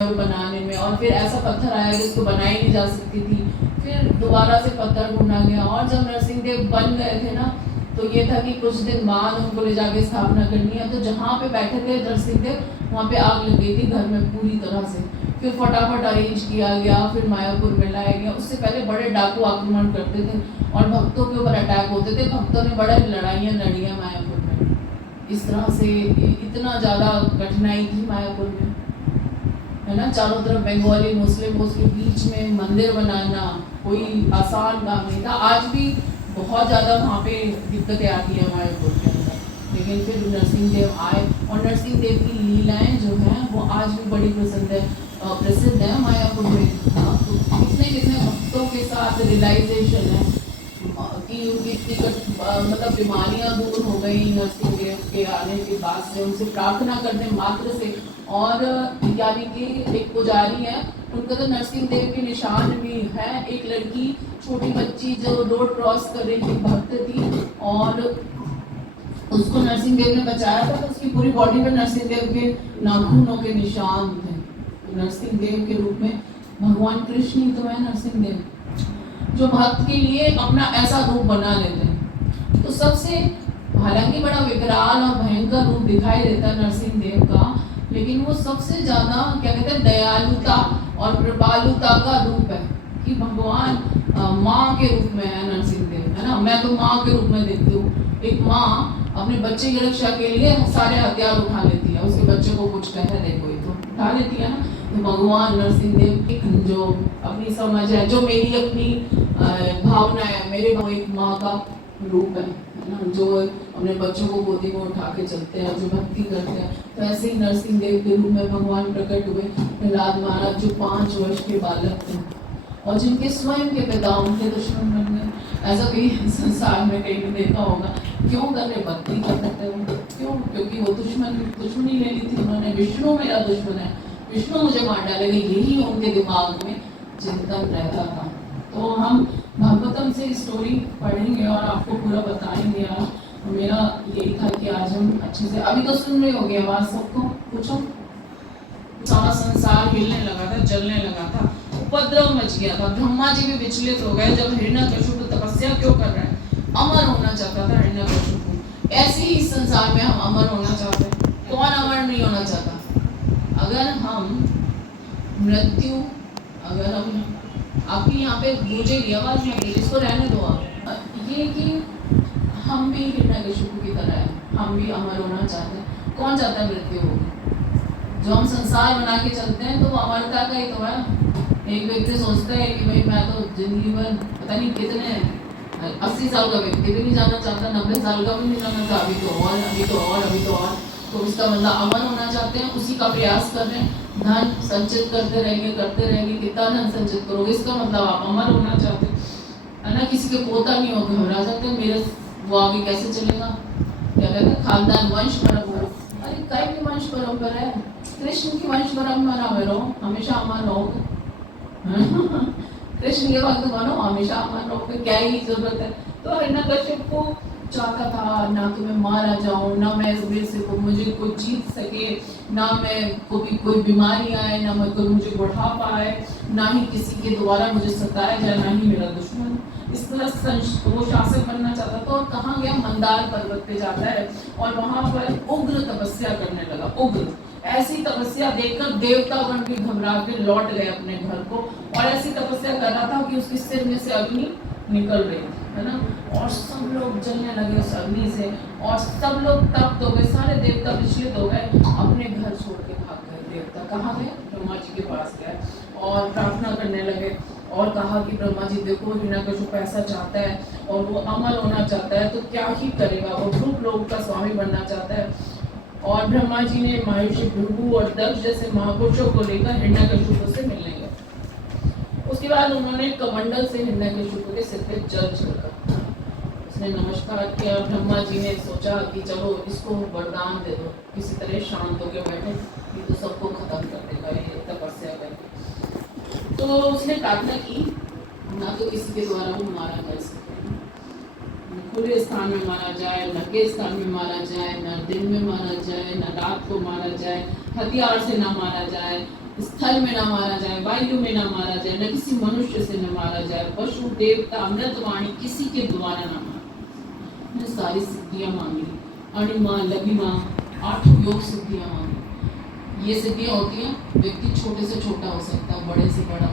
बनाने में, और फिर ऐसा पत्थर आया जिसको बनाई नहीं जा सकती थी। फिर दोबारा से पत्थर ढूंढा गया, और जब नरसिंहदेव बन गए थे ना, तो ये था कि कुछ दिन बाद उनको ले जाके स्थापना करनी है। तो जहाँ पे बैठे थे नरसिंहदेव, वहाँ पे आग लग गई थी घर में पूरी तरह से। फिर फटाफट अरेंज किया गया, फिर मायापुर में लाया गया। उससे पहले बड़े डाकू आक्रमण करते थे और भक्तों के ऊपर अटैक होते थे। भक्तों ने बड़े लड़ाइयाँ लड़ी हैं मायापुर में। इस तरह से इतना ज़्यादा कठिनाई थी मायापुर में, है ना। चारों तरफ बंगाली मुस्लिम, उसके बीच में मंदिर बनाना कोई आसान काम नहीं था। आज भी बहुत ज़्यादा वहाँ पे दिक्कतें आती हैं मायापुर के अंदर, लेकिन फिर नरसिंहदेव आए, और नरसिंहदेव की लीलाएं जो हैं वो आज भी बड़ी प्रसिद्ध है मायापुर में। कितने कितने भक्तों के साथ रियलाइजेशन है कि उनकी मतलब बीमारियां दूर हो गई नरसिंहदेव के आने के बाद से, उनसे प्रार्थना करने मात्र से। और यानी कि एक पुजारी है, उनका तो नरसिंहदेव के निशान भी है। एक लड़की, छोटी बच्ची जो रोड क्रॉस कर रही थी, भक्त थी, और उसको नरसिंहदेव ने बचाया था, तो उसकी पूरी बॉडी पर नरसिंहदेव के नाखूनों के निशान थे। नरसिंहदेव के रूप में भगवान कृष्ण ही तो है नरसिंहदेव, जो भक्त के लिए अपना ऐसा रूप बना लेते हैं। तो सबसे, हालांकि बड़ा विकराल और भयंकर रूप दिखाई देता है नरसिंहदेव का, लेकिन वो सबसे ज्यादा क्या कहते हैं, दयालुता और कृपालुता का रूप है। कि भगवान माँ के रूप में है नरसिंहदेव, है ना। मैं तो माँ के रूप में देखती हूँ। एक माँ अपने बच्चे की रक्षा के लिए सारे हथियार उठा लेती है, उसके बच्चे को कुछ कह दे कोई तो उठा लेती है ना। तो भगवान नरसिंहदेव जो अपनी समझ है, जो मेरी अपनी भावना है, मेरे एक माँ का रूप है ना, जो अपने बच्चों को गोदी में उठा के चलते हैं, जो भक्ति करते हैं। तो ऐसे ही नरसिंहदेव के रूप में भगवान प्रकट हुए। प्रहलाद महाराज जो 5 वर्ष के बालक थे, और जिनके स्वयं के पिता उनके दुश्मन बन गए। ऐसा कहीं संसार में कहीं भी देखा होगा। क्यों करने भक्ति करते थे वो? क्यों? क्योंकि वो दुश्मनी ले ली थी उन्होंने। विष्णु मेरा दुश्मन है, विष्णु मुझे मार डालेगा, यही उनके दिमाग में चिंतन रहता था। तो हम भागवतम से स्टोरी पढ़ेंगे और आपको पूरा बताएंगे। आज मेरा यही था कि आज हम अच्छे से, अभी तो सुन रहे होंगे आवाज सबको, पूछो। सारा संसार हिलने लगा था, जलने लगा था, उपद्रव मच गया था। ब्रह्मा जी भी विचलित हो गए जब हिरण्यकशिपु तपस्या क्यों कर रहा है, अमर होना चाहता था हिरण्यकशिपु। ऐसे ही इस संसार में हम अमर होना चाहते हैं। कौन अमर नहीं होना चाहता? अगर हम मृत्यु, अगर हम, आपकी यहाँ पे गूंजेगी आवाज में, इसको रहने दो आप। ये कि हम भी हिरण्यकशिपु की तरह है, हम भी अमर होना चाहते हैं। कौन चाहता है मृत्यु हो? जो हम संसार बना के चलते हैं तो वो अमरता का ही तो है। एक व्यक्ति सोचता है कि भाई मैं तो जिंदगी भर पता नहीं कितने 80 साल का व्यक्ति भी नहीं जाना चाहता, 90 साल का भी नहीं जाना चाहता, अभी तो और, अभी तो और, अभी तो और। तो उसका मतलब अमर होना चाहते हैं, उसी का प्रयास कर रहे हैं। धन संचित करते रहेंगे, कितना धन संचित करोगे, इसका मतलब आप अमर होना चाहते हैं, है ना। किसी के पोता नहीं हो, घबरा जाते हैं, मेरे वो आगे कैसे चलेगा, क्या कहते हैं, खानदान वंश परंपरा। अरे कई की वंश परंपरा है, कृष्ण की वंश परंपरा में रहो, हमेशा अमर रहोगे। कृष्ण के भक्त बनो, हमेशा अमर रहोगे, क्या ही जरूरत है। तो हिरण्यकशिपु चाहता था ना कि मैं मारा जाऊं, ना मैं से मुझे कोई जीत सके, ना मैं कोई बीमारी आए, ना मैं कोई मुझे बुढ़ापा आए, ना ही किसी के द्वारा मुझे सताया जाए, ना ही मेरा दुश्मन। इस तरह वो शासक बनना चाहता था। और कहाँ गया? मंदार पर्वत पे जाता है और वहां पर उग्र तपस्या करने लगा। उग्र, ऐसी तपस्या देखकर देवतागण भी घबरा के लौट गए अपने घर को। और ऐसी तपस्या कर रहा था कि उसके सिर में से अग्नि निकल रही थी, है ना। और सब लोग जलने लगे उस अग्नि से, और सब लोग तप्त हो गए, सारे देवता विचलित हो गए, अपने घर छोड़ के भाग गए। देवता कहाँ गए? ब्रह्मा जी के पास गए और प्रार्थना करने लगे और कहा कि ब्रह्मा जी देखो, हिरण्यकशिपु ऐसा चाहता है और वो अमर होना चाहता है, तो क्या ही करेगा, वो ध्रुव लोक का स्वामी बनना चाहता है। और ब्रह्मा जी ने महर्षि भृगु और दक्ष जैसे महापुरुषों को लेकर हिरण्यकशिपु से मिलने गए। उसके बाद उन्होंने कमंडल से हिरण्यकशिपु के सिर पे जल छिड़का, उसने नमस्कार किया। ब्रह्मा जी ने सोचा कि चलो इसको वरदान दे दो, किसी तरह शांत होकर बैठे, ये तो सबको खत्म कर देगा ये तपस्या करके। तो उसने प्रार्थना की, ना तो किसी के द्वारा वो मारा जा सके, खुले स्थान में मारा जाए, ढके स्थान में मारा जाए, न दिन में मारा जाए, न रात को मारा जाए, हथियार से ना मारा जाए, स्थल में ना मारा जाए, वायु में ना मारा जाए, न किसी मनुष्य से न मारा जाए, पशु देवता अमृत वाणी किसी के द्वारा ना मारा। ने सारी सिद्धियां मांगी, अणिमा लघिमा 8 योग सिद्धियां मांगी। ये सिद्धियां होती हैं, व्यक्ति छोटे से छोटा हो सकता है, बड़े से बड़ा